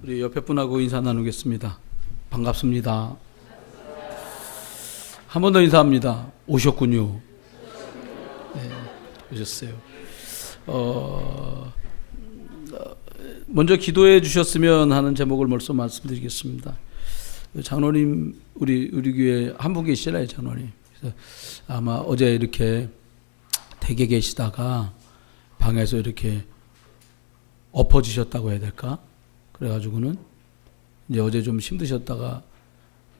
우리 옆에 분하고 인사 나누겠습니다. 반갑습니다. 한 번 더 인사합니다. 오셨군요. 네, 오셨어요. 먼저 기도해 주셨으면 하는 제목을 먼저 말씀드리겠습니다. 장로님, 우리 교회 한 분 계시잖아요, 장로님. 그래서 아마 어제 이렇게 댁에 계시다가 방에서 이렇게 엎어지셨다고 해야 될까? 그래가지고는 이제 어제 좀 힘드셨다가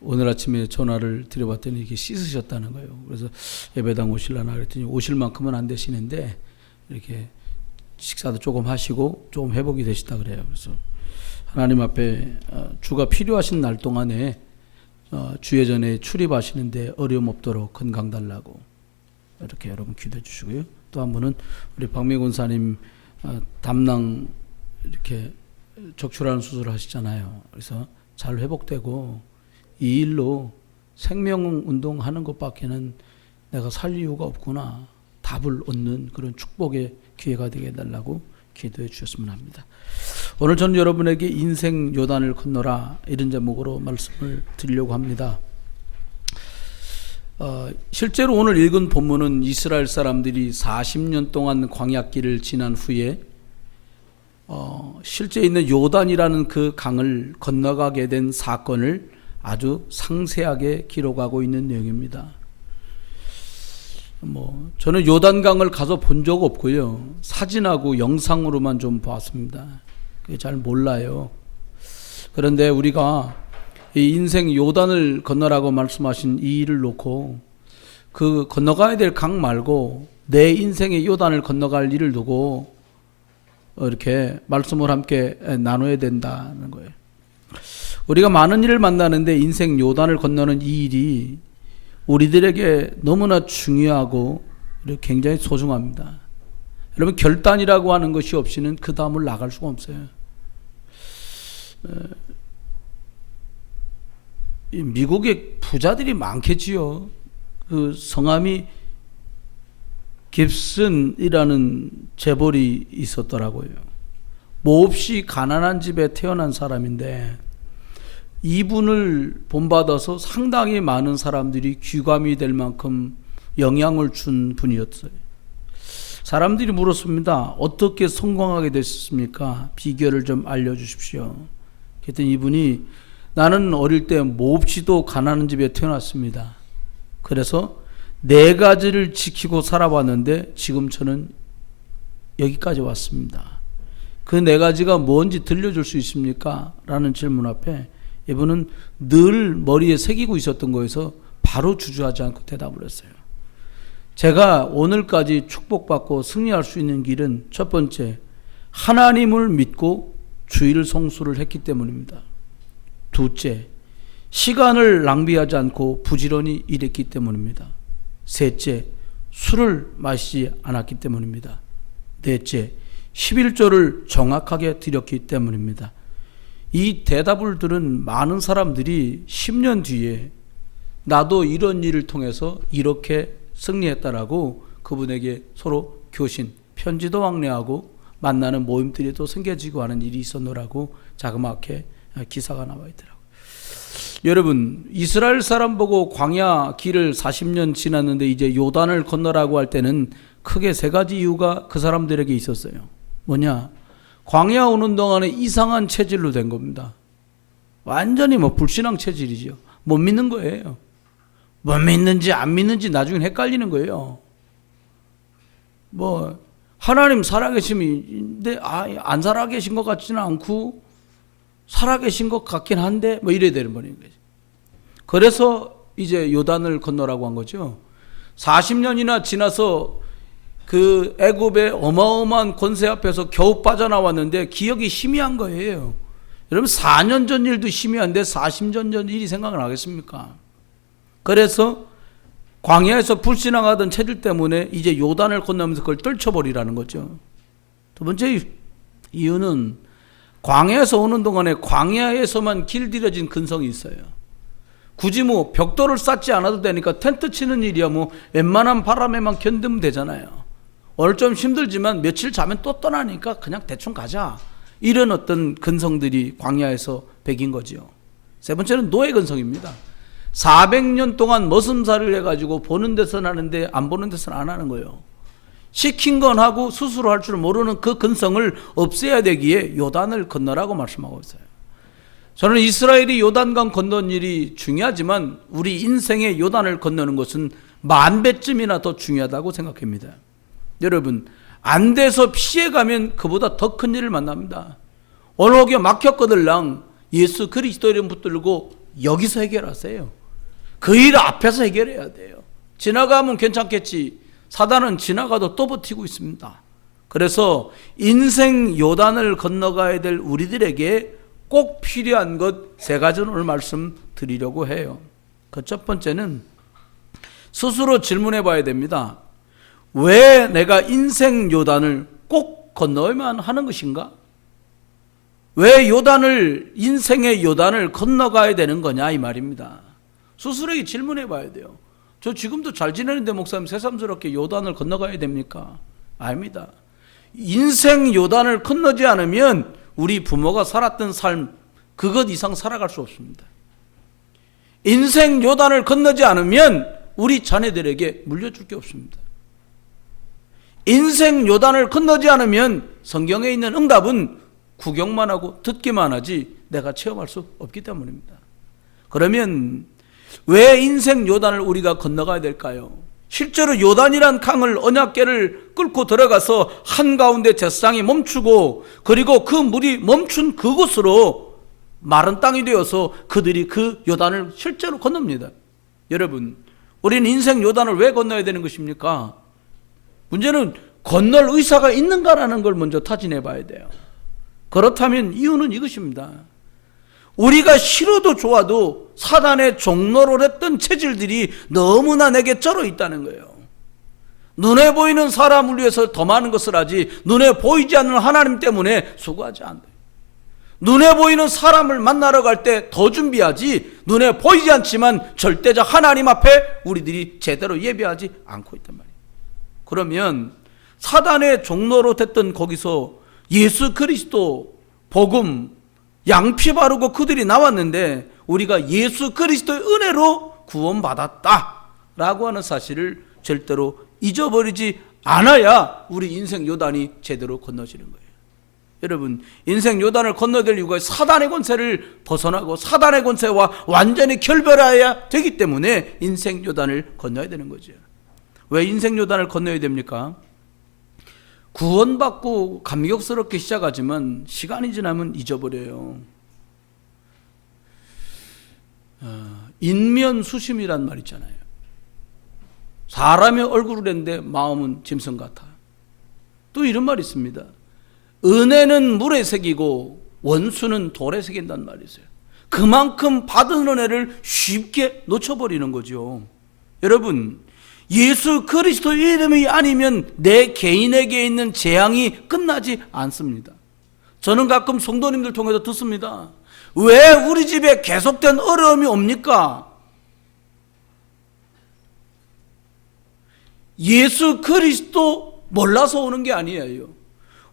오늘 아침에 전화를 드려봤더니 이렇게 씻으셨다는 거예요. 그래서 예배당 오실라나 그랬더니 오실 만큼은 안 되시는데 이렇게 식사도 조금 하시고 조금 회복이 되시다 그래요. 그래서 하나님 앞에 주가 필요하신 날 동안에 주예전에 출입하시는데 어려움 없도록 건강 달라고 이렇게 여러분 기도해 주시고요. 또 한 분은 우리 박미곤사님 담낭 이렇게 적출하는 수술을 하시잖아요. 그래서 잘 회복되고 이 일로 생명운동 하는 것밖에는 내가 살 이유가 없구나 답을 얻는 그런 축복의 기회가 되게 해달라고 기도해 주셨으면 합니다. 오늘 저는 여러분에게 인생 요단을 건너라 이런 제목으로 말씀을 드리려고 합니다. 실제로 오늘 읽은 본문은 이스라엘 사람들이 40년 동안 광야길을 지난 후에 실제 있는 요단이라는 그 강을 건너가게 된 사건을 아주 상세하게 기록하고 있는 내용입니다. 저는 요단강을 가서 본 적 없고요. 사진하고 영상으로만 좀 봤습니다. 잘 몰라요. 그런데 우리가 이 인생 요단을 건너라고 말씀하신 이 일을 놓고 그 건너가야 될 강 말고 내 인생의 요단을 건너갈 일을 두고 이렇게 말씀을 함께 나눠야 된다는 거예요. 우리가 많은 일을 만나는데 인생 요단을 건너는 이 일이 우리들에게 너무나 중요하고 굉장히 소중합니다. 여러분 결단이라고 하는 것이 없이는 그 다음을 나갈 수가 없어요. 미국에 부자들이 많겠지요. 그 성함이 깁슨이라는 재벌이 있었더라고요. 몹시 가난한 집에 태어난 사람인데 이분을 본받아서 상당히 많은 사람들이 귀감이 될 만큼 영향을 준 분이었어요. 사람들이 물었습니다. 어떻게 성공하게 됐습니까? 비결을 좀 알려주십시오. 그랬더니 이분이 나는 어릴 때 몹시도 가난한 집에 태어났습니다. 그래서 4가지를 지키고 살아왔는데 지금 저는 여기까지 왔습니다. 그 4가지가 뭔지 들려줄 수 있습니까? 라는 질문 앞에 이분은 늘 머리에 새기고 있었던 거에서 바로 주저하지 않고 대답을 했어요. 제가 오늘까지 축복받고 승리할 수 있는 길은 첫 번째, 하나님을 믿고 주일 성수를 했기 때문입니다. 둘째, 시간을 낭비하지 않고 부지런히 일했기 때문입니다. 셋째, 술을 마시지 않았기 때문입니다. 넷째, 11조를 정확하게 드렸기 때문입니다. 이 대답을 들은 많은 사람들이 10년 뒤에 나도 이런 일을 통해서 이렇게 승리했다라고 그분에게 서로 교신, 편지도 왕래하고 만나는 모임들이 또 생겨지고 하는 일이 있었노라고 자그맣게 기사가 나와 있더라고요. 여러분, 이스라엘 사람 보고 광야 길을 40년 지났는데 이제 요단을 건너라고 할 때는 크게 3가지 이유가 그 사람들에게 있었어요. 뭐냐? 광야 오는 동안에 이상한 체질로 된 겁니다. 완전히 불신앙 체질이죠. 못 믿는 거예요. 못 믿는지 안 믿는지 나중에 헷갈리는 거예요. 하나님 살아계시는데 안 살아계신 것 같지는 않고 살아계신 것 같긴 한데 이래야 되는 거예요. 그래서 이제 요단을 건너라고 한 거죠. 40년이나 지나서 그 애굽의 어마어마한 권세 앞에서 겨우 빠져나왔는데 기억이 희미한 거예요. 여러분 4년 전 일도 희미한데 40년 전 일이 생각나겠습니까? 그래서 광야에서 불신앙하던 체질 때문에 이제 요단을 건너면서 그걸 떨쳐버리라는 거죠. 두 번째 이유는 광야에서 오는 동안에 광야에서만 길들여진 근성이 있어요. 굳이 벽돌을 쌓지 않아도 되니까 텐트 치는 일이야 웬만한 바람에만 견디면 되잖아요. 오늘 좀 힘들지만 며칠 자면 또 떠나니까 그냥 대충 가자. 이런 어떤 근성들이 광야에서 배긴 거지요. 세 번째는 노예 근성입니다. 400년 동안 머슴살을 해가지고 보는 데서는 하는데 안 보는 데서는 안 하는 거예요. 시킨 건 하고 스스로 할 줄 모르는 그 근성을 없애야 되기에 요단을 건너라고 말씀하고 있어요. 저는 이스라엘이 요단강 건넌 일이 중요하지만 우리 인생의 요단을 건너는 것은 만 배쯤이나 더 중요하다고 생각합니다. 여러분, 안 돼서 피해가면 그보다 더 큰 일을 만납니다. 오늘 오게 막혔거들랑 예수 그리스도 이름 붙들고 여기서 해결하세요. 그 일 앞에서 해결해야 돼요. 지나가면 괜찮겠지. 사단은 지나가도 또 버티고 있습니다. 그래서 인생 요단을 건너가야 될 우리들에게 꼭 필요한 것 세 가지는 오늘 말씀드리려고 해요. 그 첫 번째는 스스로 질문해 봐야 됩니다. 왜 내가 인생 요단을 꼭 건너야만 하는 것인가? 왜 인생의 요단을 건너가야 되는 거냐 이 말입니다. 스스로에게 질문해 봐야 돼요. 저 지금도 잘 지내는데 목사님 새삼스럽게 요단을 건너가야 됩니까? 아닙니다. 인생 요단을 건너지 않으면 우리 부모가 살았던 삶 그것 이상 살아갈 수 없습니다. 인생 요단을 건너지 않으면 우리 자녀들에게 물려줄 게 없습니다. 인생 요단을 건너지 않으면 성경에 있는 응답은 구경만 하고 듣기만 하지 내가 체험할 수 없기 때문입니다. 그러면 왜 인생 요단을 우리가 건너가야 될까요? 실제로 요단이란 강을 언약궤를 끌고 들어가서 한가운데 제사장이 멈추고 그리고 그 물이 멈춘 그곳으로 마른 땅이 되어서 그들이 그 요단을 실제로 건넙니다. 여러분, 우리는 인생 요단을 왜 건너야 되는 것입니까? 문제는 건널 의사가 있는가라는 걸 먼저 타진해 봐야 돼요. 그렇다면 이유는 이것입니다. 우리가 싫어도 좋아도 사단의 종로를 했던 체질들이 너무나 내게 쩔어 있다는 거예요. 눈에 보이는 사람을 위해서 더 많은 것을 하지 눈에 보이지 않는 하나님 때문에 수고하지 않아요. 눈에 보이는 사람을 만나러 갈 때 더 준비하지 눈에 보이지 않지만 절대적 하나님 앞에 우리들이 제대로 예배하지 않고 있단 말이에요. 그러면 사단의 종로로 됐던 거기서 예수 그리스도 복음 양피 바르고 그들이 나왔는데 우리가 예수 그리스도의 은혜로 구원받았다라고 하는 사실을 절대로 잊어버리지 않아야 우리 인생 요단이 제대로 건너지는 거예요. 여러분, 인생 요단을 건너야 될 이유가 사단의 권세를 벗어나고 사단의 권세와 완전히 결별해야 되기 때문에 인생 요단을 건너야 되는 거죠. 왜 인생 요단을 건너야 됩니까? 구원받고 감격스럽게 시작하지만 시간이 지나면 잊어버려요. 인면수심이란 말 있잖아요. 사람의 얼굴을 했는데 마음은 짐승 같아. 또 이런 말이 있습니다. 은혜는 물에 새기고 원수는 돌에 새긴다는 말이 있어요. 그만큼 받은 은혜를 쉽게 놓쳐버리는 거죠. 여러분, 예수 그리스도 이름이 아니면 내 개인에게 있는 재앙이 끝나지 않습니다. 저는 가끔 성도님들 통해서 듣습니다. 왜 우리 집에 계속된 어려움이 옵니까? 예수 그리스도 몰라서 오는 게 아니에요.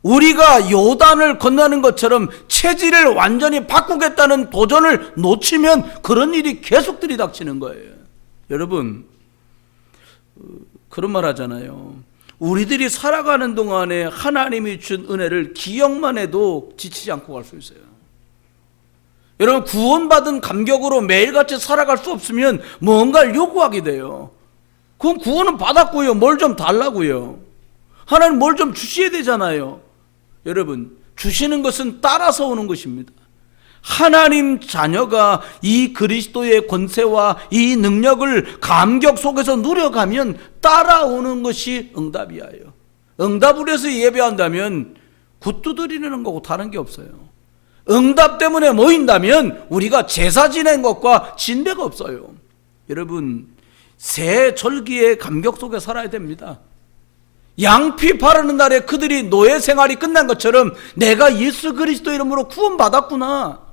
우리가 요단을 건너는 것처럼 체질을 완전히 바꾸겠다는 도전을 놓치면 그런 일이 계속 들이닥치는 거예요. 여러분, 그런 말 하잖아요. 우리들이 살아가는 동안에 하나님이 준 은혜를 기억만 해도 지치지 않고 갈 수 있어요. 여러분, 구원받은 감격으로 매일같이 살아갈 수 없으면 뭔가를 요구하게 돼요. 그럼 구원은 받았고요. 뭘 좀 달라고요. 하나님 뭘 좀 주셔야 되잖아요. 여러분, 주시는 것은 따라서 오는 것입니다. 하나님 자녀가 이 그리스도의 권세와 이 능력을 감격 속에서 누려가면 따라오는 것이 응답이에요. 응답을 해서 예배한다면 굿 두드리는 거고 다른 게 없어요. 응답 때문에 모인다면 우리가 제사 지낸 것과 진배가 없어요. 여러분, 새 절기의 감격 속에 살아야 됩니다. 양피 바르는 날에 그들이 노예 생활이 끝난 것처럼 내가 예수 그리스도 이름으로 구원받았구나.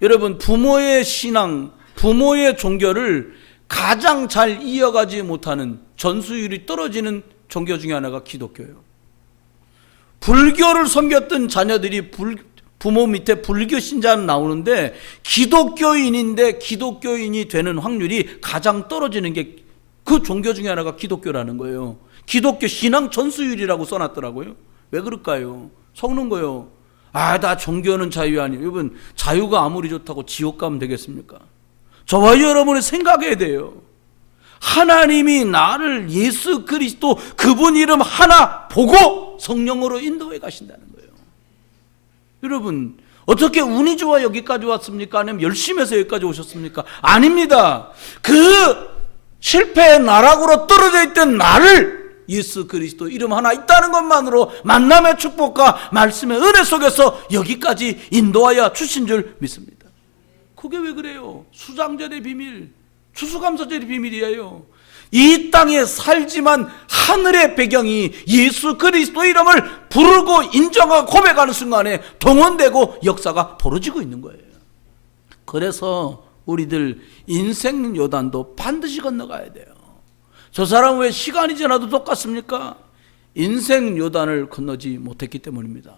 여러분, 부모의 신앙, 부모의 종교를 가장 잘 이어가지 못하는 전수율이 떨어지는 종교 중에 하나가 기독교예요. 불교를 섬겼던 자녀들이 부모 밑에 불교 신자는 나오는데 기독교인인데 기독교인이 되는 확률이 가장 떨어지는 게 그 종교 중에 하나가 기독교라는 거예요. 기독교 신앙 전수율이라고 써놨더라고요. 왜 그럴까요? 속는 거예요. 나 종교는 자유 아니에요. 여러분, 자유가 아무리 좋다고 지옥 가면 되겠습니까? 저와 여러분이 생각해야 돼요. 하나님이 나를 예수 그리스도 그분 이름 하나 보고 성령으로 인도해 가신다는 거예요. 여러분, 어떻게 운이 좋아 여기까지 왔습니까? 아니면 열심히 해서 여기까지 오셨습니까? 아닙니다. 그 실패의 나락으로 떨어져 있던 나를 예수 그리스도 이름 하나 있다는 것만으로 만남의 축복과 말씀의 은혜 속에서 여기까지 인도하여 주신 줄 믿습니다. 그게 왜 그래요? 수장절의 비밀, 추수감사절의 비밀이에요. 이 땅에 살지만 하늘의 배경이 예수 그리스도 이름을 부르고 인정하고 고백하는 순간에 동원되고 역사가 벌어지고 있는 거예요. 그래서 우리들 인생 요단도 반드시 건너가야 돼요. 저 사람 왜 시간이 지나도 똑같습니까? 인생 요단을 건너지 못했기 때문입니다.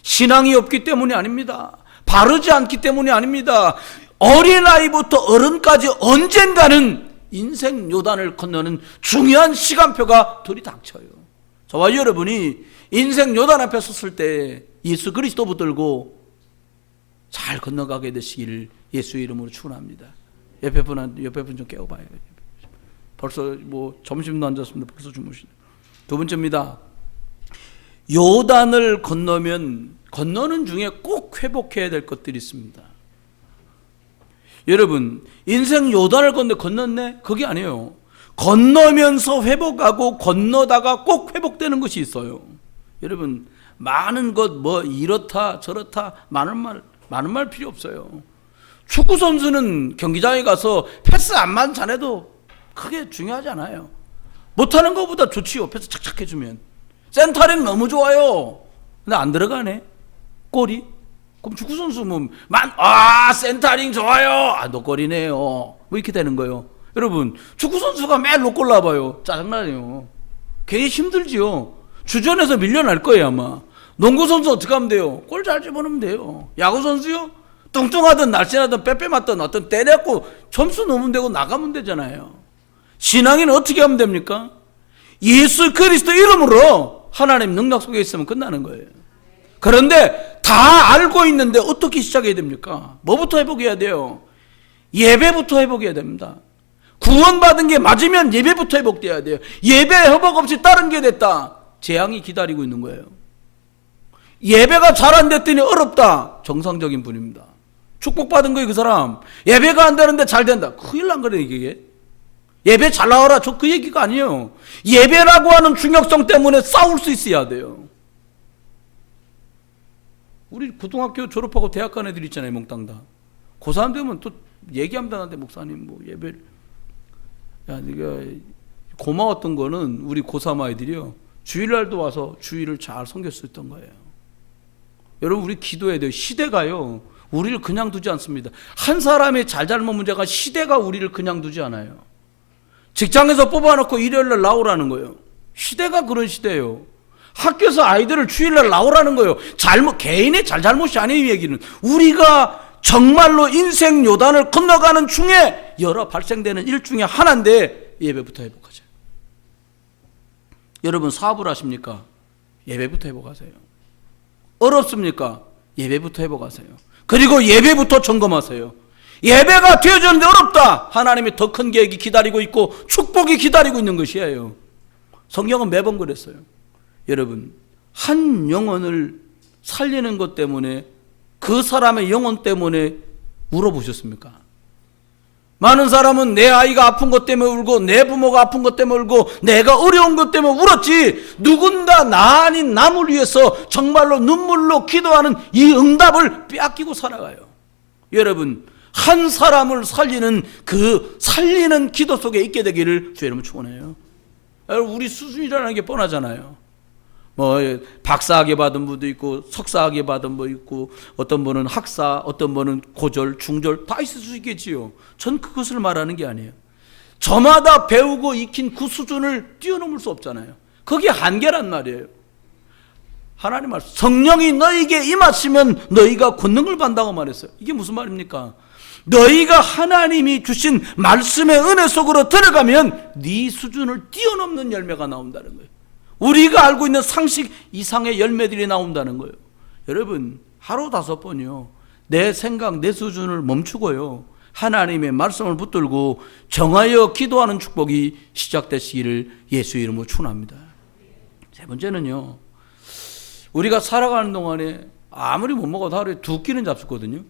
신앙이 없기 때문이 아닙니다. 바르지 않기 때문이 아닙니다. 어린아이부터 어른까지 언젠가는 인생 요단을 건너는 중요한 시간표가 들이닥쳐요. 저와 여러분이 인생 요단 앞에 섰을 때 예수 그리스도 붙들고 잘 건너가게 되시기를 예수의 이름으로 축원합니다. 옆에 분 좀 깨워봐요. 벌써 점심도 안 잤습니다. 벌써 주무시네. 두 번째입니다. 요단을 건너는 중에 꼭 회복해야 될 것들이 있습니다. 여러분, 인생 요단을 건넜네? 그게 아니에요. 건너면서 회복하고 건너다가 꼭 회복되는 것이 있어요. 여러분, 많은 것 이렇다 저렇다 많은 말 필요 없어요. 축구 선수는 경기장에 가서 패스 안만 잘해도 크게 중요하지 않아요. 못하는 것보다 좋지요. 패스 착착 해주면. 센터링 너무 좋아요. 근데 안 들어가네. 골이. 그럼 축구 선수 센터링 좋아요. 노골이네요. 이렇게 되는 거예요. 여러분, 축구 선수가 매일 노골 나봐요. 짜증나네요. 괜히 힘들지요. 주전에서 밀려날 거예요 아마. 농구 선수 어떻게 하면 돼요? 골 잘 집어넣으면 돼요. 야구 선수요? 뚱뚱하든 날씬하든 빼빼 맞든 어떤 때려고 점수 넣으면 되고 나가면 되잖아요. 신앙인은 어떻게 하면 됩니까? 예수 그리스도 이름으로 하나님 능력 속에 있으면 끝나는 거예요. 그런데 다 알고 있는데 어떻게 시작해야 됩니까? 뭐부터 회복해야 돼요? 예배부터 회복해야 됩니다. 구원받은 게 맞으면 예배부터 회복돼야 돼요. 예배 회복 없이 다른 게 됐다, 재앙이 기다리고 있는 거예요. 예배가 잘 안 됐더니 어렵다, 정상적인 분입니다. 축복받은 거예요 그 사람. 예배가 안 되는데 잘 된다, 큰일 난 거래요 이게. 예배 잘 나와라, 저 그 얘기가 아니에요. 예배라고 하는 중요성 때문에 싸울 수 있어야 돼요. 우리 고등학교 졸업하고 대학 간 애들 있잖아요, 몽땅 다. 고3 되면 또 얘기한다는데, 목사님 예배를. 네가 고마웠던 거는 우리 고3 아이들이요, 주일날도 와서 주일을 잘 섬겼었던 거예요. 여러분, 우리 기도해야 돼요. 시대가요 우리를 그냥 두지 않습니다. 한 사람의 잘잘못 문제가 시대가 우리를 그냥 두지 않아요. 직장에서 뽑아놓고 일요일날 나오라는 거예요. 시대가 그런 시대예요. 학교에서 아이들을 주일날 나오라는 거예요. 개인의 잘잘못이 아니에요. 얘기는 우리가 정말로 인생 요단을 건너가는 중에 여러 발생되는 일 중에 하나인데, 예배부터 회복하세요. 여러분, 사업을 하십니까? 예배부터 회복하세요. 어렵습니까? 예배부터 회복하세요. 그리고 예배부터 점검하세요. 예배가 되어졌는데 어렵다, 하나님이 더 큰 계획이 기다리고 있고 축복이 기다리고 있는 것이에요. 성경은 매번 그랬어요. 여러분, 한 영혼을 살리는 것 때문에, 그 사람의 영혼 때문에 울어보셨습니까? 많은 사람은 내 아이가 아픈 것 때문에 울고, 내 부모가 아픈 것 때문에 울고, 내가 어려운 것 때문에 울었지, 누군가 나 아닌 남을 위해서 정말로 눈물로 기도하는 이 응답을 빼앗기고 살아가요. 여러분, 한 사람을 살리는 그 살리는 기도 속에 있게 되기를 주의 이름으로 축원해요. 우리 수준이라는 게 뻔하잖아요. 박사학위 받은 분도 있고, 석사학위 받은 분 있고, 어떤 분은 학사, 어떤 분은 고졸, 중졸 다 있을 수 있겠지요. 전 그것을 말하는 게 아니에요. 저마다 배우고 익힌 그 수준을 뛰어넘을 수 없잖아요. 그게 한계란 말이에요. 하나님 말씀, 성령이 너희에게 임하시면 너희가 권능을 받는다고 말했어요. 이게 무슨 말입니까? 너희가 하나님이 주신 말씀의 은혜 속으로 들어가면 네 수준을 뛰어넘는 열매가 나온다는 거예요. 우리가 알고 있는 상식 이상의 열매들이 나온다는 거예요. 여러분, 하루 5번이요, 내 생각, 내 수준을 멈추고요, 하나님의 말씀을 붙들고 정하여 기도하는 축복이 시작되시기를 예수의 이름으로 축원합니다. 세 번째는요, 우리가 살아가는 동안에 아무리 못 먹어도 하루에 2끼는 잡수거든요.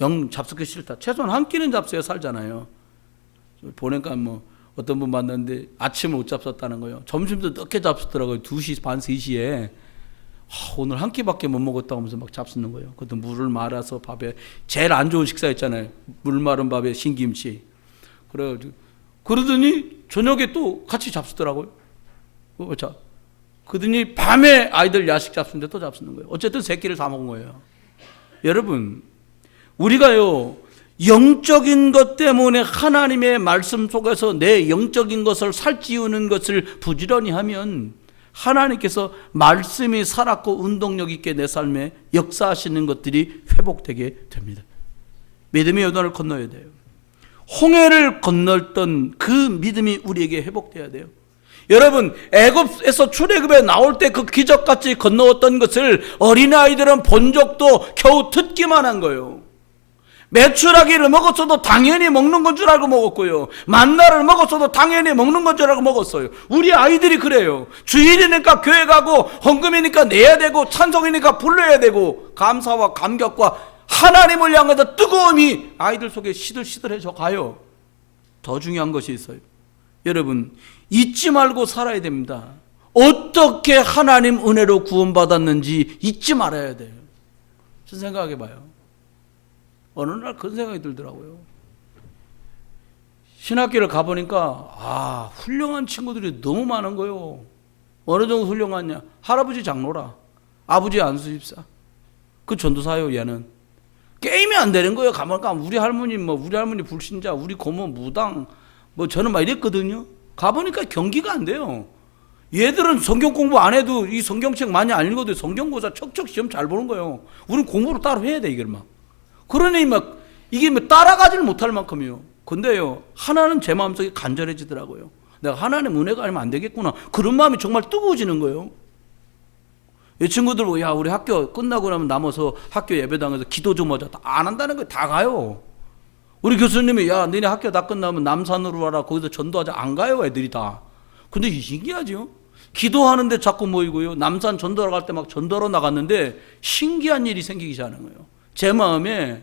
영 잡수기 싫다. 최소한 1끼는 잡숴야 살잖아요. 보니까 뭐 어떤 분 만났는데 아침을 못 잡섰다는 거예요. 점심도 늦게 잡수더라고요. 2시 반, 3시에. 오늘 1끼밖에 못 먹었다고 하면서 막 잡수는 거예요. 그것도 물을 말아서 밥에, 제일 안 좋은 식사 있잖아요. 물 마른 밥에 신김치. 그래가지고 그러더니 저녁에 또 같이 잡수더라고요. 자, 그러더니 밤에 아이들 야식 잡수는데 또 잡수는 거예요. 어쨌든 3끼를 다 먹은 거예요. 여러분, 우리가요, 영적인 것 때문에 하나님의 말씀 속에서 내 영적인 것을 살찌우는 것을 부지런히 하면 하나님께서 말씀이 살았고 운동력 있게 내 삶에 역사하시는 것들이 회복되게 됩니다. 믿음의 요단을 건너야 돼요. 홍해를 건널던 그 믿음이 우리에게 회복돼야 돼요. 여러분, 애굽에서 출애굽에 나올 때 그 기적같이 건너왔던 것을 어린아이들은 본 적도 겨우 듣기만 한 거예요. 메추라기를 먹었어도 당연히 먹는 건 줄 알고 먹었고요, 만나를 먹었어도 당연히 먹는 건 줄 알고 먹었어요. 우리 아이들이 그래요. 주일이니까 교회 가고, 헌금이니까 내야 되고, 찬송이니까 불러야 되고, 감사와 감격과 하나님을 향해서 뜨거움이 아이들 속에 시들시들해져 가요. 더 중요한 것이 있어요. 여러분, 잊지 말고 살아야 됩니다. 어떻게 하나님 은혜로 구원받았는지 잊지 말아야 돼요. 좀 생각해 봐요. 어느 날 그런 생각이 들더라고요. 신학교를 가보니까 훌륭한 친구들이 너무 많은 거예요. 어느 정도 훌륭하냐? 할아버지 장로라, 아버지 안수집사, 그 전도사요. 얘는 게임이 안 되는 거예요. 가보니까 우리 할머니 불신자, 우리 고모 무당, 저는 막 이랬거든요. 가보니까 경기가 안 돼요. 얘들은 성경 공부 안 해도 이 성경책 많이 안 읽어도 성경고사 척척 시험 잘 보는 거예요. 우리는 공부를 따로 해야 돼, 이걸 막. 그러니 이게 따라가지를 못할 만큼이요. 근데요, 하나는 제 마음속에 간절해지더라고요. 내가 하나님 은혜가 아니면 안 되겠구나. 그런 마음이 정말 뜨거워지는 거예요. 이 친구들, 야, 우리 학교 끝나고 나면 남아서 학교 예배당에서 기도 좀 하자. 안 한다는 거예요. 다 가요. 우리 교수님이, 야, 너네 학교 다 끝나면 남산으로 와라. 거기서 전도하자. 안 가요, 애들이 다. 근데 신기하죠? 기도하는데 자꾸 모이고요. 남산 전도하러 갈 때 막 전도하러 나갔는데 신기한 일이 생기기 시작하는 거예요. 제 마음에,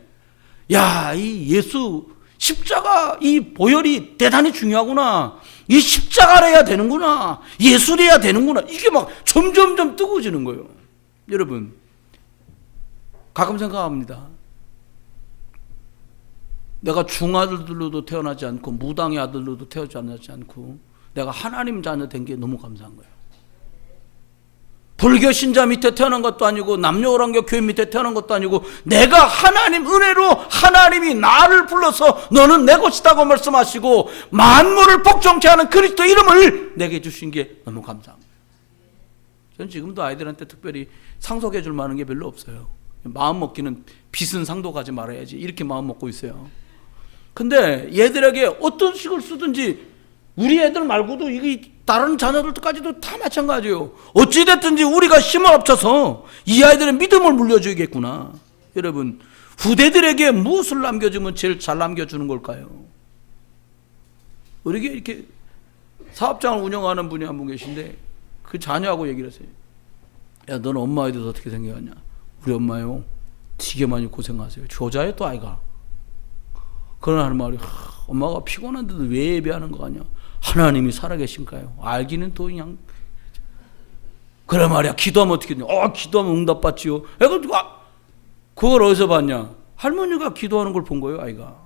야, 이 예수 십자가 이 보혈이 대단히 중요하구나. 이 십자가를 해야 되는구나. 예수를 해야 되는구나. 이게 막 점점점 뜨거워지는 거예요. 여러분, 가끔 생각합니다. 내가 중아들로도 태어나지 않고 무당의 아들로도 태어나지 않고 내가 하나님 자녀 된 게 너무 감사한 거예요. 불교 신자 밑에 태어난 것도 아니고 남녀오랑교 교회 밑에 태어난 것도 아니고 내가 하나님 은혜로 하나님이 나를 불러서 너는 내 것이다고 말씀하시고 만물을 복종케 하는 그리스도 이름을 내게 주신 게 너무 감사합니다. 저는 지금도 아이들한테 특별히 상속해 줄 만한 게 별로 없어요. 마음 먹기는 빚은 상속하지 말아야지 이렇게 마음 먹고 있어요. 근데 얘들에게 어떤 식을 쓰든지 우리 애들 말고도 이게 다른 자녀들까지도 다 마찬가지예요. 어찌됐든지 우리가 힘을 합쳐서 이 아이들의 믿음을 물려주겠구나. 여러분, 후대들에게 무엇을 남겨주면 제일 잘 남겨주는 걸까요? 우리에게 이렇게 사업장을 운영하는 분이 한 분 계신데 그 자녀하고 얘기를 했어요. 야, 너는 엄마에 대해서 어떻게 생각하냐? 우리 엄마요, 되게 많이 고생하세요. 조자에 또 아이가. 그러나 하는 말이, 엄마가 피곤한데도 왜 예배하는 거 아니야? 하나님이 살아계신가요? 알기는 또 그냥. 그래 말이야. 기도하면 어떻게 되냐? 기도하면 응답받지요. 그걸 어디서 봤냐? 할머니가 기도하는 걸 본 거예요, 아이가.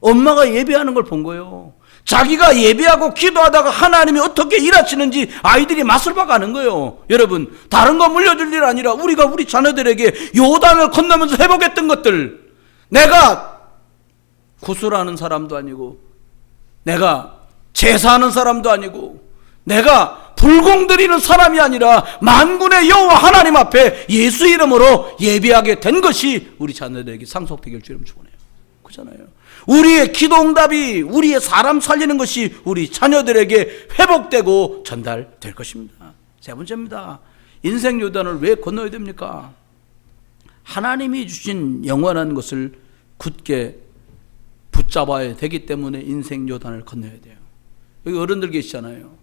엄마가 예배하는 걸 본 거예요. 자기가 예배하고 기도하다가 하나님이 어떻게 일하시는지 아이들이 맛을 봐가는 거예요. 여러분, 다른 거 물려줄 일 아니라 우리가 우리 자녀들에게 요단을 건너면서 회복했던 것들, 내가 구슬하는 사람도 아니고 내가 제사하는 사람도 아니고 내가 불공 드리는 사람이 아니라 만군의 여호와 하나님 앞에 예수 이름으로 예배하게 된 것이 우리 자녀들에게 상속되길 주님 축원해요. 그렇잖아요. 우리의 기도 응답이, 우리의 사람 살리는 것이 우리 자녀들에게 회복되고 전달될 것입니다. 세 번째입니다. 인생 요단을 왜 건너야 됩니까? 하나님이 주신 영원한 것을 굳게 붙잡아야 되기 때문에 인생 요단을 건너야 돼요. 여기 어른들 계시잖아요.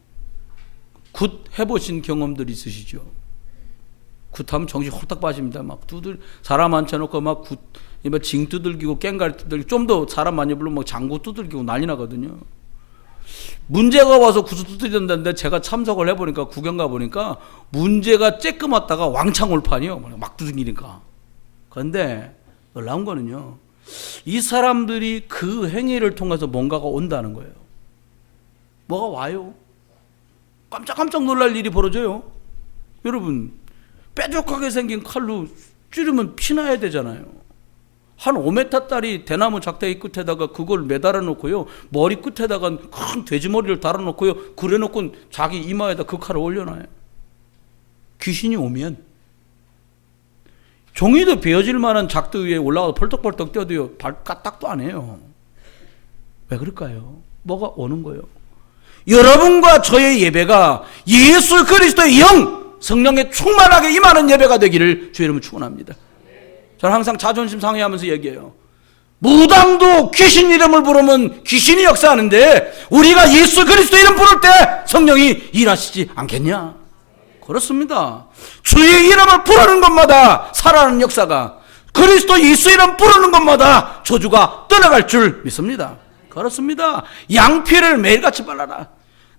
굿 해보신 경험들 있으시죠? 굿하면 정신 홀딱 빠집니다. 막 사람 앉혀놓고 막 징 두들기고 깽갈 두들기고, 좀 더 사람 많이 부르면 막 장구 두들기고 난리 나거든요. 문제가 와서 구슬 두드렸는데 제가 참석을 해보니까, 구경 가보니까 문제가 쬐끔 왔다가 왕창 올판이요. 막 두들기니까. 그런데 놀라운 거는요, 이 사람들이 그 행위를 통해서 뭔가가 온다는 거예요. 뭐가 와요? 깜짝깜짝 놀랄 일이 벌어져요. 여러분, 뾰족하게 생긴 칼로 찌르면 피나야 되잖아요. 한 5m짜리 대나무 작대기 끝에다가 그걸 매달아 놓고요, 머리 끝에다가 큰 돼지머리를 달아 놓고요, 그래 놓고 자기 이마에다 그 칼을 올려놔요. 귀신이 오면 종이도 베어질 만한 작두 위에 올라가서 펄떡펄떡 뛰어도요, 발 까딱도 안 해요. 왜 그럴까요? 뭐가 오는 거예요. 여러분과 저의 예배가 예수 그리스도의 영, 성령에 충만하게 임하는 예배가 되기를 주의 이름으로 축원합니다. 저는 항상 자존심 상해하면서 얘기해요. 무당도 귀신 이름을 부르면 귀신이 역사하는데 우리가 예수 그리스도 이름 부를 때 성령이 일하시지 않겠냐? 그렇습니다. 주의 이름을 부르는 것마다 살아나는 역사가, 그리스도 예수 이름 부르는 것마다 저주가 떠나갈 줄 믿습니다. 그렇습니다. 양피를 매일같이 발라라.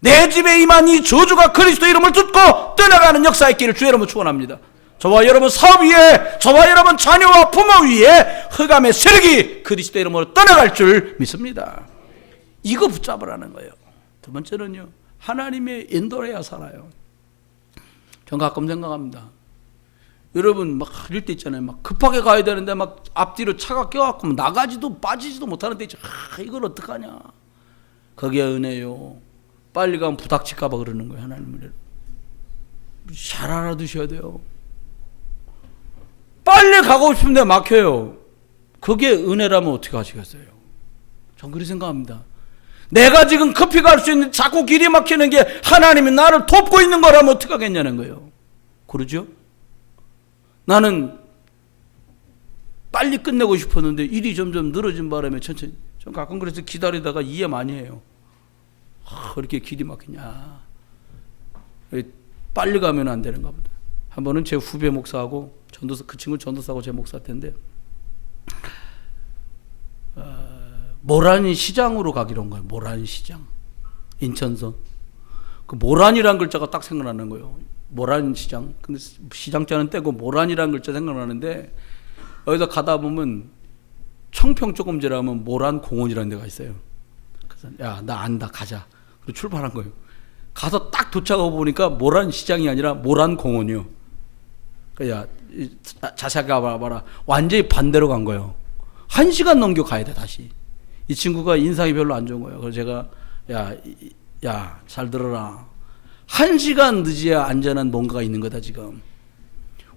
내 집에 임한 이 저주가 그리스도 이름을 듣고 떠나가는 역사의 길을 주의 이름으로 축원합니다. 저와 여러분 사업 위에, 저와 여러분 자녀와 부모 위에 흑암의 세력이 그리스도 이름으로 떠나갈 줄 믿습니다. 이거 붙잡으라는 거예요. 두 번째는요, 하나님의 인도해야 살아요. 전 가끔 생각합니다. 여러분 막 이럴 때 있잖아요. 막 급하게 가야 되는데 막 앞뒤로 차가 껴갖고 나가지도 빠지지도 못하는 데 있죠. 이걸 어떡하냐. 거기에 은혜요. 빨리 가면 부닥칠까봐 그러는 거예요. 하나님은 잘 알아두셔야 돼요. 빨리 가고 싶은데 막혀요. 그게 은혜라면 어떻게 하시겠어요? 전 그렇게 생각합니다. 내가 지금 급히 갈 수 있는 자꾸 길이 막히는 게 하나님이 나를 돕고 있는 거라면 어떻게 하겠냐는 거예요. 그러죠? 나는 빨리 끝내고 싶었는데 일이 점점 늘어진 바람에 천천히, 전 가끔 그래서 기다리다가 이해 많이 해요. 그렇게 길이 막히냐. 빨리 가면 안 되는가 보다. 한 번은 제 후배 목사하고 전도사, 그 친구 전도사하고 제 목사 때인데 모란 시장으로 가기로 한 거예요. 모란 시장, 인천서. 그 모란이라는 글자가 딱 생각나는 거예요. 모란 시장. 근데 시장자는 떼고 모란이라는 글자 생각나는데, 여기다 가다 보면 청평 조금 지나면 모란 공원이라는 데가 있어요. 그래서 야, 나 안다, 가자. 그리고 출발한 거예요. 가서 딱 도착하고 보니까 모란 시장이 아니라 모란 공원이요. 야, 자세하게 가봐라. 완전히 반대로 간 거예요. 1시간 넘겨 가야 돼, 다시. 이 친구가 인상이 별로 안 좋은 거예요. 그래서 제가 야, 잘 들어라. 1시간 늦어야 안전한 뭔가가 있는 거다, 지금.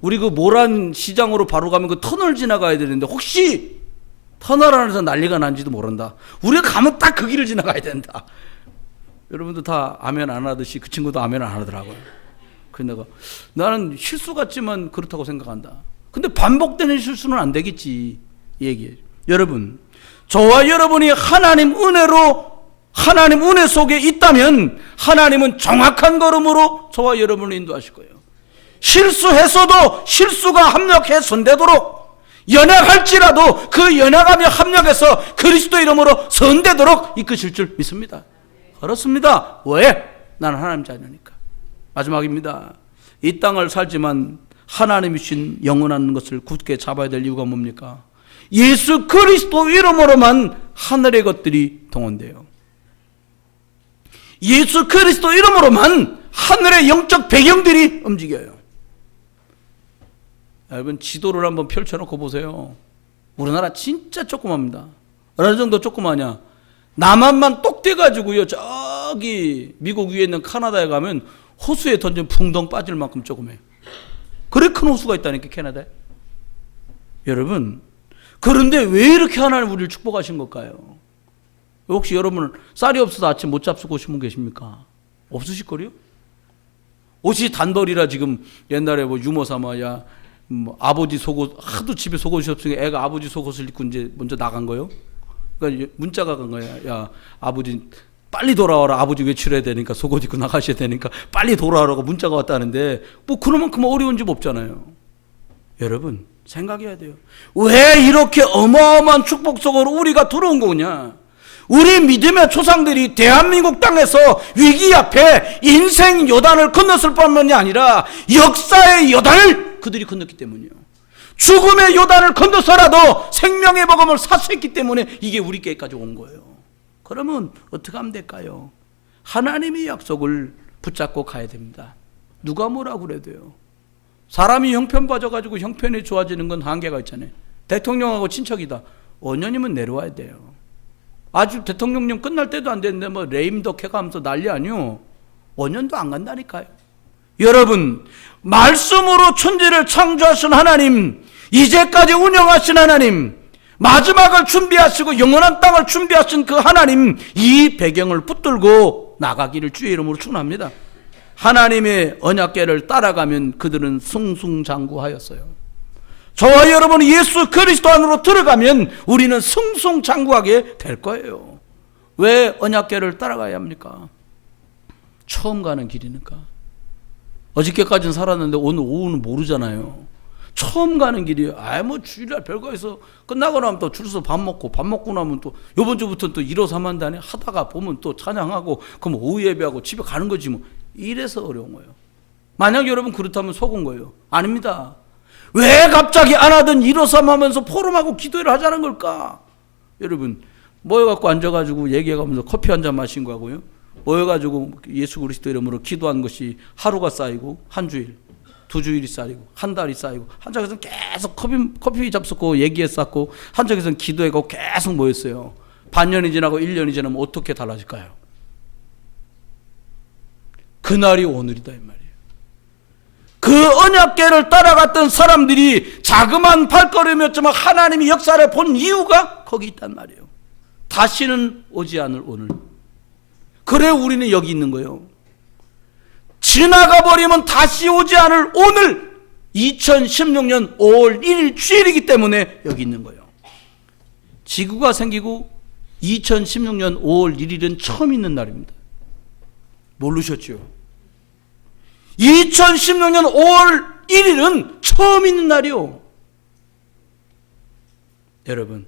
우리 그 모란 시장으로 바로 가면 그 터널 지나가야 되는데, 혹시 터널 안에서 난리가 난지도 모른다. 우리가 가면 딱 그 길을 지나가야 된다. 여러분도 다 아멘 안 하듯이 그 친구도 아멘 안 하더라고요. 그래서 내가, 나는 실수 같지만 그렇다고 생각한다. 근데 반복되는 실수는 안 되겠지, 이 얘기예요. 여러분, 저와 여러분이 하나님 은혜로, 하나님 은혜 속에 있다면 하나님은 정확한 걸음으로 저와 여러분을 인도하실 거예요. 실수했어도 실수가 합력해 선되도록, 연약할지라도 그 연약함이 합력해서 그리스도 이름으로 선되도록 이끄실 줄 믿습니다. 그렇습니다. 왜? 나는 하나님 자녀니까. 마지막입니다. 이 땅을 살지만 하나님이 주신 영원한 것을 굳게 잡아야 될 이유가 뭡니까? 예수 그리스도 이름으로만 하늘의 것들이 동원돼요. 예수 그리스도 이름으로만 하늘의 영적 배경들이 움직여요. 여러분, 지도를 한번 펼쳐놓고 보세요. 우리나라 진짜 조그맣니다. 어느 정도 조그마냐? 남한만 똑 떼가지고요, 저 저기 미국 위에 있는 카나다에 가면 호수에 던지면 붕덩 빠질 만큼 조그매요. 그래 큰 호수가 있다니까 캐나다에. 여러분, 그런데 왜 이렇게 하나님 우리를 축복하신 걸까요? 혹시 여러분 쌀이 없어서 아침 못 잡수고 오신 분 계십니까? 없으실 거요? 옷이 단벌이라 지금 옛날에 뭐 유머 삼아야 뭐 아버지 속옷, 하도 집에 속옷이 없으니까 애가 아버지 속옷을 입고 이제 먼저 나간 거예요. 그러니까 문자가 간 거야. 야, 아버지 빨리 돌아와라. 아버지 외출해야 되니까 속옷 입고 나가셔야 되니까 빨리 돌아오라고 문자가 왔다는데 뭐 그만큼 어려운 집 없잖아요. 여러분 생각해야 돼요. 왜 이렇게 어마어마한 축복 속으로 우리가 들어온 거냐? 우리 믿음의 조상들이 대한민국 땅에서 위기 앞에 인생 요단을 건넜을 뿐만이 아니라 역사의 요단을 그들이 건넜기 때문이에요. 죽음의 요단을 건너서라도 생명의 복음을 사수했기 때문에 이게 우리께까지 온 거예요. 그러면 어떻게 하면 될까요? 하나님의 약속을 붙잡고 가야 됩니다. 누가 뭐라 그래도요. 사람이 형편 봐줘가지고 형편이 좋아지는 건 한계가 있잖아요. 대통령하고 친척이다. 5년이면 내려와야 돼요. 아주 대통령령 끝날 때도 안 됐는데 뭐 레임덕 해가면서 난리 아니요. 5년도 안 간다니까요. 여러분, 말씀으로 천지를 창조하신 하나님, 이제까지 운영하신 하나님, 마지막을 준비하시고 영원한 땅을 준비하신 그 하나님, 이 배경을 붙들고 나가기를 주의 이름으로 축원합니다. 하나님의 언약궤를 따라가면 그들은 승승장구하였어요. 저와 여러분이 예수 그리스도 안으로 들어가면 우리는 승승장구하게 될 거예요. 왜 언약궤를 따라가야 합니까? 처음 가는 길이니까. 어저께까지는 살았는데 오늘 오후는 모르잖아요. 처음 가는 길이에요. 뭐 주일날 별거 있어. 끝나고 나면 또 줄 서서 밥 먹고 나면 또 이번 주부터는 또 일어서만다네 하다가 보면 또 찬양하고 그럼 오후 예배하고 집에 가는 거지 뭐. 이래서 어려운 거예요. 만약 여러분 그렇다면 속은 거예요. 아닙니다. 왜 갑자기 안 하던 일어섬하면서 포럼하고 기도를 하자는 걸까? 여러분 모여갖고 앉아가지고 얘기해가면서 커피 한잔 마신 거하고요, 모여가지고 예수 그리스도 이름으로 기도한 것이 하루가 쌓이고 한 주일, 두 주일이 쌓이고 한 달이 쌓이고 한쪽에서는 계속 커피 잡숫고 얘기했었고 한쪽에서는 기도하고 계속 모였어요. 반년이 지나고 1년이 지나면 어떻게 달라질까요? 그날이 오늘이다 이 말이에요. 그 언약궤를 따라갔던 사람들이 자그마한 발걸음이었지만 하나님이 역사를 본 이유가 거기 있단 말이에요. 다시는 오지 않을 오늘. 그래 우리는 여기 있는 거예요. 지나가 버리면 다시 오지 않을 오늘, 2016년 5월 1일 주일이기 때문에 여기 있는 거예요. 지구가 생기고 2016년 5월 1일은 처음 있는 날입니다. 모르셨죠? 2016년 5월 1일은 처음 있는 날이요. 여러분,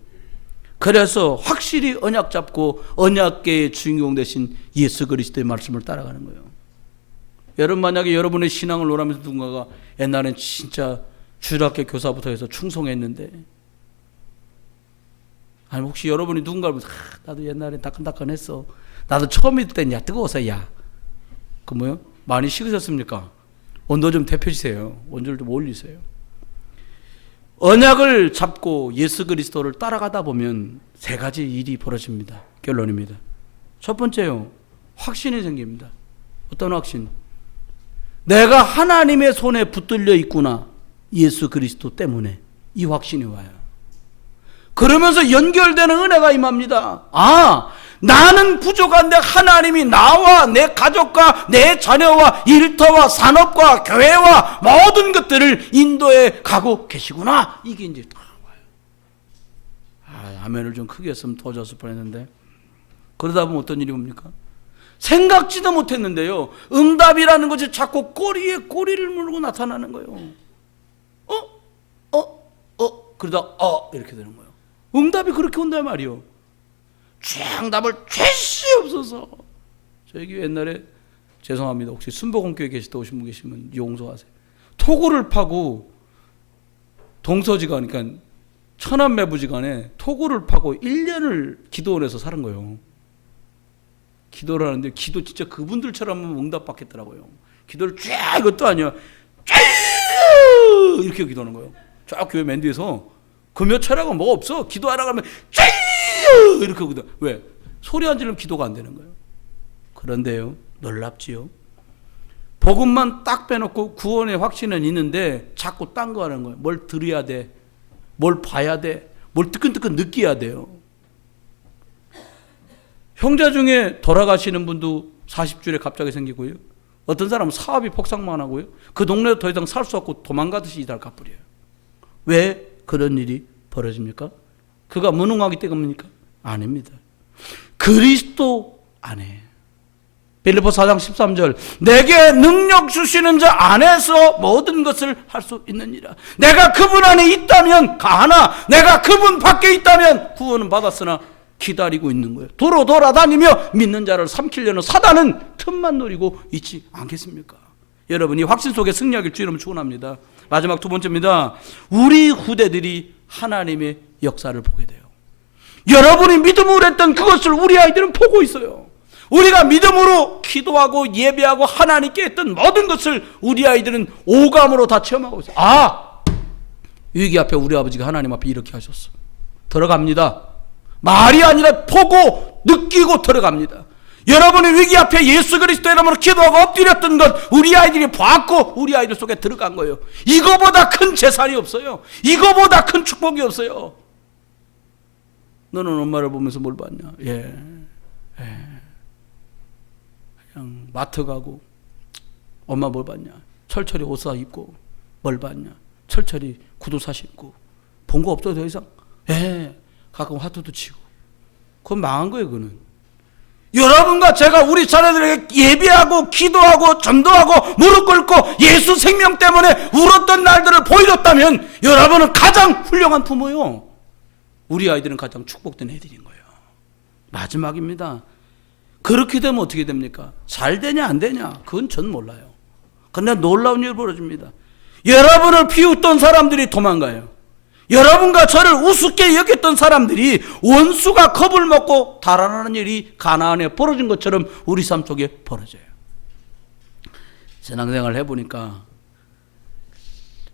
그래서 확실히 언약 잡고 언약궤의 주인공 되신 예수 그리스도의 말씀을 따라가는 거예요. 여러분 만약에 여러분의 신앙을 논하면서 누군가가 옛날엔 진짜 주일학교 교사부터 해서 충성했는데, 아니 혹시 여러분이 누군가를 보면서 나도 옛날엔 따끈따끈했어, 나도 처음 믿을 땐 야 뜨거워서 야 그 뭐요? 많이 식으셨습니까? 온도 좀 데펴주세요. 온도를 좀 올리세요. 언약을 잡고 예수 그리스도를 따라가다 보면 세 가지 일이 벌어집니다. 결론입니다. 첫 번째요, 확신이 생깁니다. 어떤 확신? 내가 하나님의 손에 붙들려 있구나, 예수 그리스도 때문에. 이 확신이 와요. 그러면서 연결되는 은혜가 임합니다. 나는 부족한데 하나님이 나와 내 가족과 내 자녀와 일터와 산업과 교회와 모든 것들을 인도해 가고 계시구나. 이게 이제 다 와요. 아멘을 좀 크게 했으면 더 좋았을 뻔했는데, 그러다 보면 어떤 일이 옵니까? 생각지도 못했는데요, 응답이라는 것이 자꾸 꼬리에 꼬리를 물고 나타나는 거예요. 그러다 이렇게 되는 거예요. 응답이 그렇게 온단 말이에요. 정답을 죄시 없어서. 저희 교회 옛날에, 죄송합니다, 혹시 순복음교회 계시다 오신 분 계시면 용서하세요. 토구를 파고 동서지간, 그러니까 천안매부지간에 토구를 파고 1년을 기도원에서 사는 거예요. 기도를 하는데 기도 진짜 그분들처럼 응답받겠더라고요. 기도를 쫙, 이것도 아니야, 쫙 이렇게 기도하는 거예요. 쫙 교회 맨 뒤에서. 금요 철학은 뭐가 없어. 기도하라고 하면 쫙 이렇게 기도. 왜? 소리 안 지르면 기도가 안 되는 거예요. 그런데요, 놀랍지요. 복음만 딱 빼놓고 구원의 확신은 있는데 자꾸 딴 거 하는 거예요. 뭘 들어야 돼, 뭘 봐야 돼, 뭘 뜨끈뜨끈 느껴야 돼요. 형제 중에 돌아가시는 분도 40줄에 갑자기 생기고요. 어떤 사람은 사업이 폭삭만 하고요. 그 동네에 더 이상 살 수 없고 도망가듯이 이달 가버려요. 왜 그런 일이 벌어집니까? 그가 무능하기 때문입니까? 아닙니다. 그리스도 안에. 빌립보서 4장 13절, 내게 능력 주시는 자 안에서 모든 것을 할 수 있느니라. 내가 그분 안에 있다면 가하나 내가 그분 밖에 있다면 구원은 받았으나 기다리고 있는 거예요. 도로 돌아다니며 믿는 자를 삼키려는 사단은 틈만 노리고 있지 않겠습니까? 여러분, 이 확신 속에 승리하길 주 이름으로 축원합니다. 마지막 두 번째입니다. 우리 후대들이 하나님의 역사를 보게 돼요. 여러분이 믿음으로 했던 그것을 우리 아이들은 보고 있어요. 우리가 믿음으로 기도하고 예배하고 하나님께 했던 모든 것을 우리 아이들은 오감으로 다 체험하고 있어요. 아, 위기 앞에 우리 아버지가 하나님 앞에 이렇게 하셨어. 들어갑니다. 말이 아니라 보고 느끼고 들어갑니다. 여러분이 위기 앞에 예수 그리스도 이름으로 기도하고 엎드렸던 것 우리 아이들이 봤고 우리 아이들 속에 들어간 거예요. 이거보다 큰 재산이 없어요. 이거보다 큰 축복이 없어요. 너는 엄마를 보면서 뭘 봤냐? 그냥 마트 가고 엄마 뭘 봤냐? 철철이 옷 사 입고 뭘 봤냐? 철철이 구두 사 신고 본 거 없어요 더 이상? 가끔 화투도 치고. 그건 망한 거예요. 그는 여러분과 제가 우리 자녀들에게 예배하고 기도하고 전도하고 무릎 꿇고 예수 생명 때문에 울었던 날들을 보여줬다면 여러분은 가장 훌륭한 부모요. 우리 아이들은 가장 축복된 애들인 거예요. 마지막입니다. 그렇게 되면 어떻게 됩니까? 잘 되냐 안 되냐 그건 전 몰라요. 그런데 놀라운 일이 벌어집니다. 여러분을 비웃던 사람들이 도망가요. 여러분과 저를 우습게 여겼던 사람들이 원수가 겁을 먹고 달아나는 일이 가나안에 벌어진 것처럼 우리 삶 속에 벌어져요. 신앙생활을 해보니까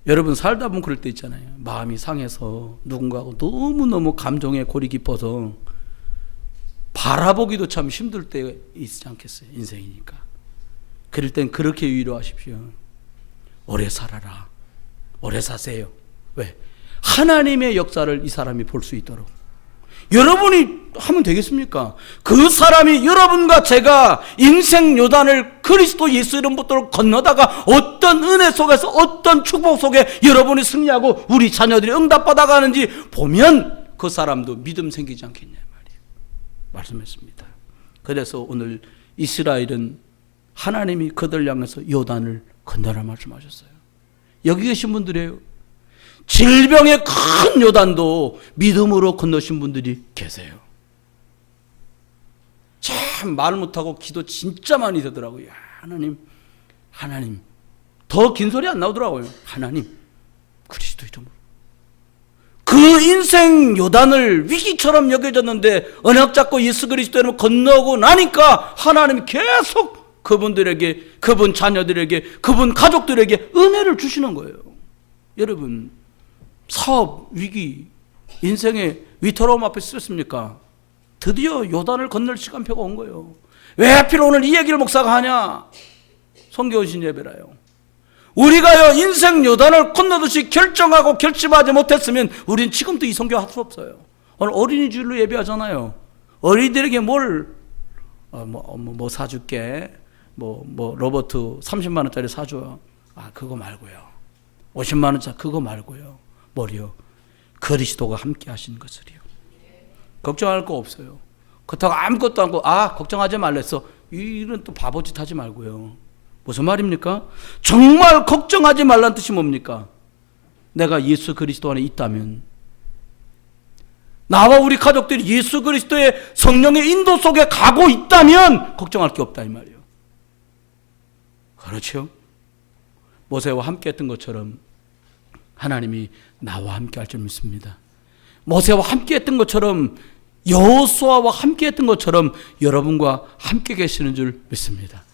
여러분 살다 보면 그럴 때 있잖아요. 마음이 상해서 누군가하고 너무너무 감정에 골이 깊어서 바라보기도 참 힘들 때 있지 않겠어요? 인생이니까. 그럴 땐 그렇게 위로하십시오. 오래 살아라. 오래 사세요. 왜? 하나님의 역사를 이 사람이 볼 수 있도록. 여러분이 하면 되겠습니까? 그 사람이 여러분과 제가 인생 요단을 그리스도 예수 이름 붙도록 건너다가 어떤 은혜 속에서 어떤 축복 속에 여러분이 승리하고 우리 자녀들이 응답받아가는지 보면 그 사람도 믿음 생기지 않겠냐 말이에요. 말씀했습니다. 그래서 오늘 이스라엘은 하나님이 그들 향해서 요단을 건너라 말씀하셨어요. 여기 계신 분들이에요. 질병의 큰 요단도 믿음으로 건너신 분들이 계세요. 참 말 못하고 기도 진짜 많이 되더라고요. 하나님 더 긴 소리 안 나오더라고요. 하나님 그리스도 이름으로. 그 인생 요단을 위기처럼 여겨졌는데 언약 잡고 예수 그리스도 이름으로 건너고 나니까 하나님이 계속 그분들에게, 그분 자녀들에게, 그분 가족들에게 은혜를 주시는 거예요. 여러분, 사업 위기, 인생의 위태로움 앞에 쓰였습니까? 드디어 요단을 건널 시간표가 온 거예요. 왜 하필 오늘 이 얘기를 목사가 하냐? 성교신 예배라요. 우리가요 인생 요단을 건너듯이 결정하고 결심하지 못했으면 우린 지금도 이 성교 할 수 없어요. 오늘 어린이주일로 예배하잖아요. 어린이들에게 뭐 사줄게, 로버트 30만 원짜리 사줘요. 그거 말고요. 50만 원짜리 그거 말고요. 뭐요? 그리스도가 함께 하신 것을요. 걱정할 거 없어요. 그렇다고 아무것도 않고 걱정하지 말랬어. 이런 또 바보짓 하지 말고요. 무슨 말입니까? 정말 걱정하지 말란 뜻이 뭡니까? 내가 예수 그리스도 안에 있다면, 나와 우리 가족들이 예수 그리스도의 성령의 인도 속에 가고 있다면 걱정할 게 없다 이 말이에요. 그렇죠? 모세와 함께 했던 것처럼 하나님이 나와 함께 할 줄 믿습니다. 모세와 함께 했던 것처럼, 여호수아와 함께 했던 것처럼 여러분과 함께 계시는 줄 믿습니다.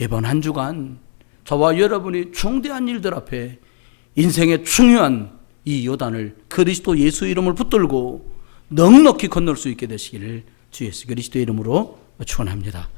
이번 한 주간 저와 여러분이 중대한 일들 앞에 인생의 중요한 이 요단을 그리스도 예수 이름을 붙들고 넉넉히 건널 수 있게 되시기를 주 예수 그리스도 이름으로 축원합니다.